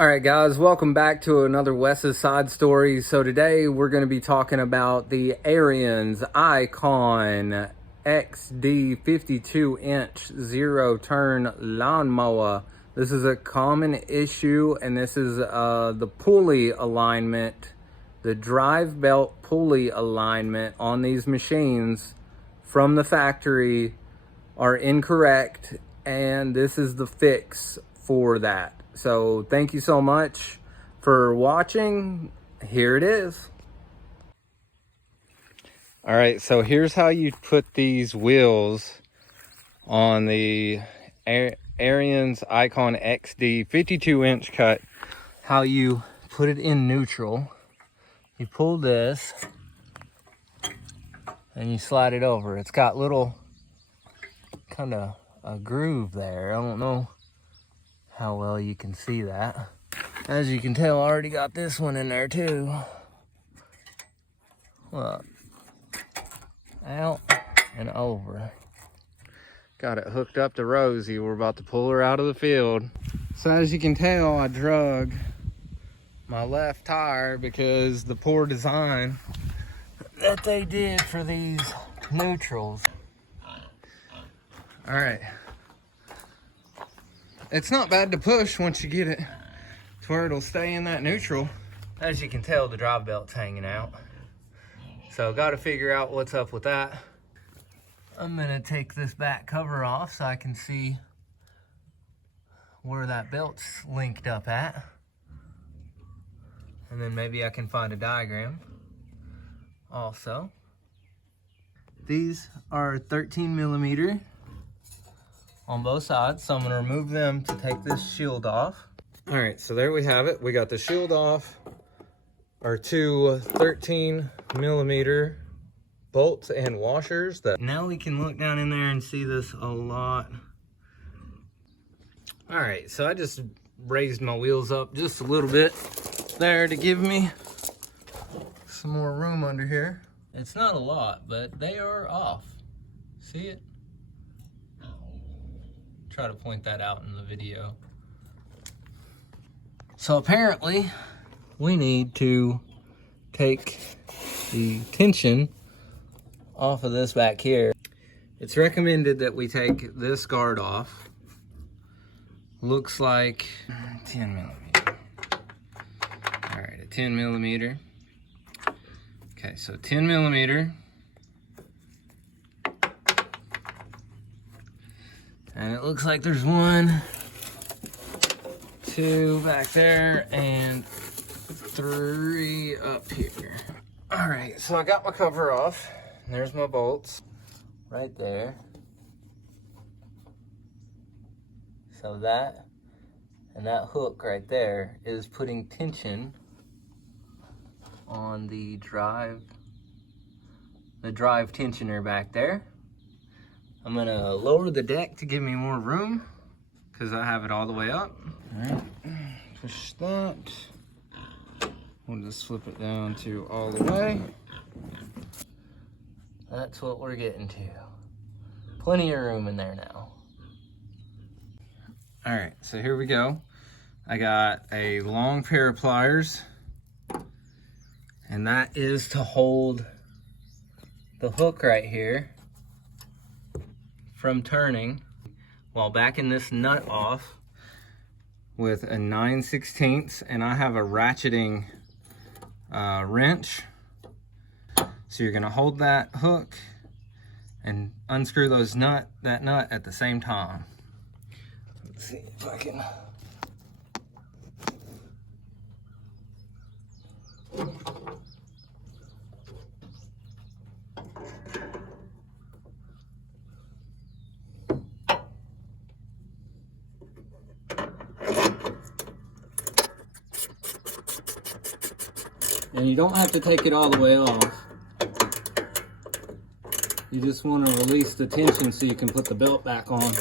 Alright guys, welcome back to another Wes's Side Story. So today we're going to be talking about the Ariens Ikon XD 52-inch zero-turn lawnmower. This is a common issue, and this is the pulley alignment, the drive belt pulley alignment on these machines from the factory are incorrect, and this is the fix for that. So thank you so much for watching. Here it is. All right, so here's how you put these wheels on the Ariens Ikon XD 52-inch cut. How you put it in neutral. You pull this and you slide it over. It's got little kind of a groove there. I don't know how well you can see that. As you can tell, I already got this one in there too. Look, out and over. Got it hooked up to Rosie. We're about to pull her out of the field. So as you can tell, I drug my left tire because the poor design that they did for these neutrals. All right. It's not bad to push once you get it to where it'll stay in that neutral. As you can tell, the drive belt's hanging out. So got to figure out what's up with that. I'm gonna take this back cover off so I can see where that belt's linked up at. And then maybe I can find a diagram also. These are 13mm on both sides, so I'm gonna remove them to take this shield off. All right, so there we have it. We got the shield off, our two 13mm bolts and washers. Now we can look down in there and see this a lot. All right, so I just raised my wheels up just a little bit there to give me some more room under here. It's not a lot, but they are off. See it? Try to point that out in the video. So apparently we need to take the tension off of this back here. It's recommended that we take this guard off. Looks like 10mm. All right, a 10mm. Okay, so 10mm. And it looks like there's 1, 2 back there, and 3 up here. All right, so I got my cover off. There's my bolts right there. So that and that hook right there is putting tension on the drive tensioner back there. I'm gonna lower the deck to give me more room because I have it all the way up. All right, push that. We'll just flip it down to all the way. That's what we're getting to. Plenty of room in there now. All right, so here we go. I got a long pair of pliers, and that is to hold the hook right here from turning while backing this nut off with a 9/16, and I have a ratcheting wrench. So you're gonna hold that hook and unscrew that nut at the same time. Let's see if I can. And you don't have to take it all the way off. You just want to release the tension so you can put the belt back on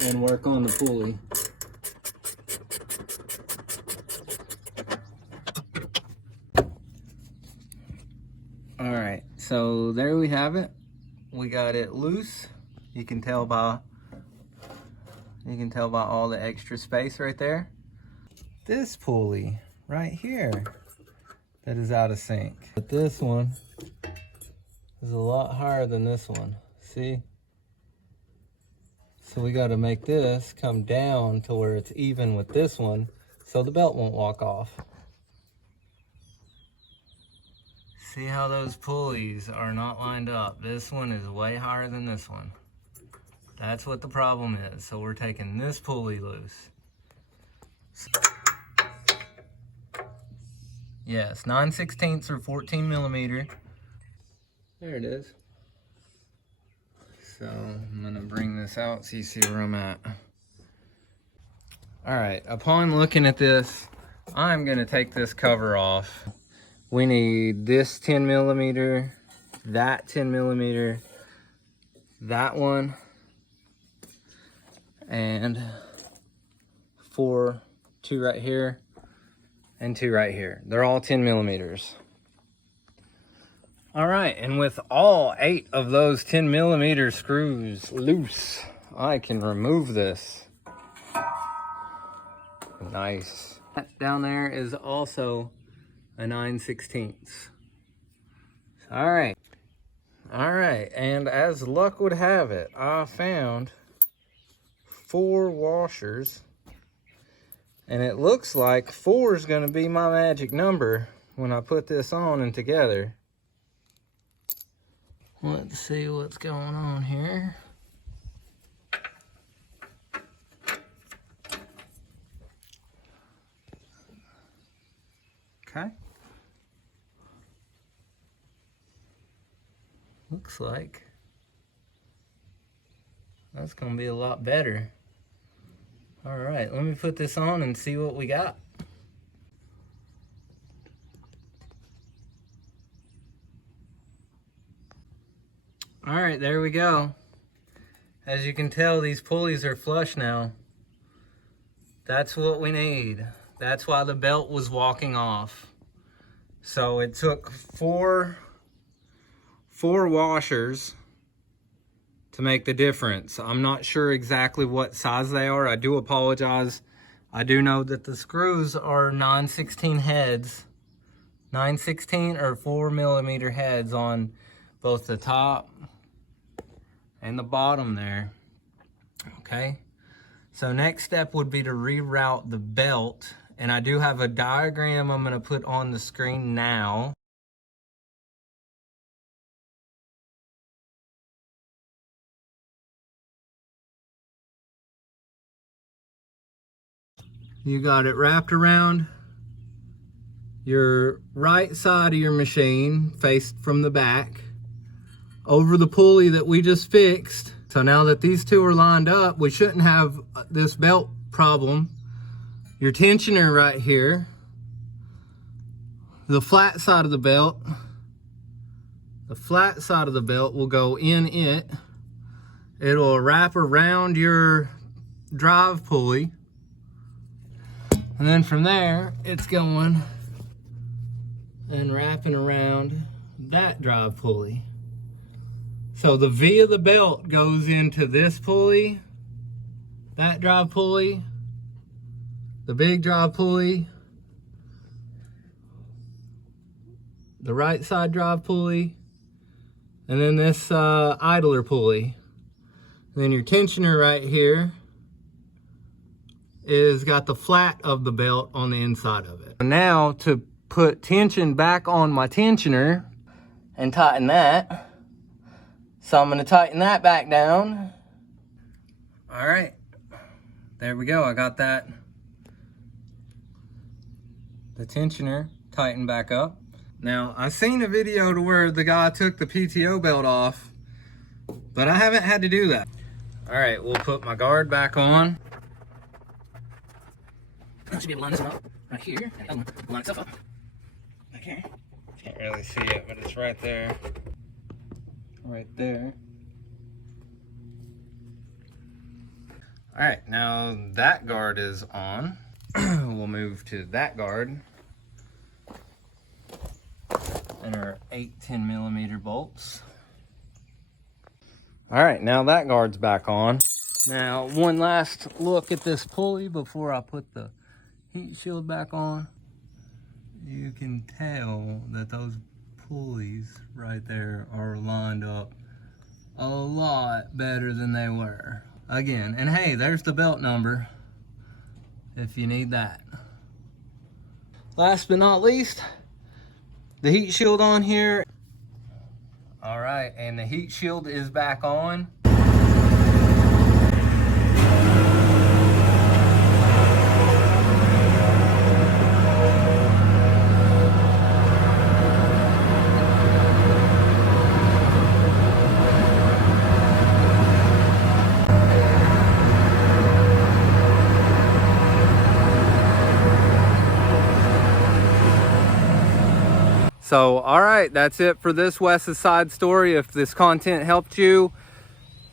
and work on the pulley. All right, so there we have it. We got it loose. You can tell by all the extra space right there. this pulley right here that is out of sync. But this one is a lot higher than this one. See? So we got to make this come down to where it's even with this one so the belt won't walk off. See how those pulleys are not lined up? This one is way higher than this one. That's what the problem is. So we're taking this pulley loose. Yes, 9/16 or 14 millimeter. There it is. So I'm gonna bring this out so you see where I'm at. All right, upon looking at this, I'm gonna take this cover off. We need this 10 millimeter, that 10 millimeter, that one, and two right here, and two right here. They're all 10 millimeters. All right, and with all 8 of those 10 millimeter screws loose, I can remove this. Nice. That down there is also a 9/16. All right, and as luck would have it, I found 4 washers, and it looks like 4 is gonna be my magic number when I put this on and together. Let's see what's going on here. Okay. Looks like that's gonna be a lot better. All right, let me put this on and see what we got. All right, there we go. As you can tell, these pulleys are flush now. That's what we need. That's why the belt was walking off. So it took four washers to make the difference. I'm not sure exactly what size they are. I do apologize. I do know that the screws are 9/16 heads, 9/16 or 4 millimeter heads on both the top and the bottom there. Okay, so next step would be to reroute the belt, and I do have a diagram I'm going to put on the screen now. You got it wrapped around your right side of your machine, faced from the back, over the pulley that we just fixed. So now that these two are lined up, we shouldn't have this belt problem. Your tensioner right here, the flat side of the belt, will go in it. It'll wrap around your drive pulley. And then from there, it's going and wrapping around that drive pulley. So the V of the belt goes into this pulley, that drive pulley, the big drive pulley, the right side drive pulley, and then this idler pulley. And then your tensioner right here is got the flat of the belt on the inside of it. Now to put tension back on my tensioner and tighten that. So I'm gonna tighten that back down. All right, there we go. I got that, the tensioner tightened back up. Now, I seen a video to where the guy took the PTO belt off, but I haven't had to do that. All right, we'll put my guard back on. I should be able to line this one up right here. And the other one will line itself up back here. Can't really see it, but it's right there. Right there. All right, now that guard is on. We'll move to that guard. And our 8 10 millimeter bolts. All right, now that guard's back on. Now, one last look at this pulley before I put the heat shield back on, you can tell that those pulleys right there are lined up a lot better than they were. Again, and hey, there's the belt number if you need that. Last but not least, the heat shield on here. All right, and the heat shield is back on. So, all right, that's it for this Wes's Side Story. If this content helped you,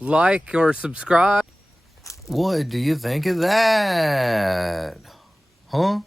like or subscribe. What do you think of that? Huh?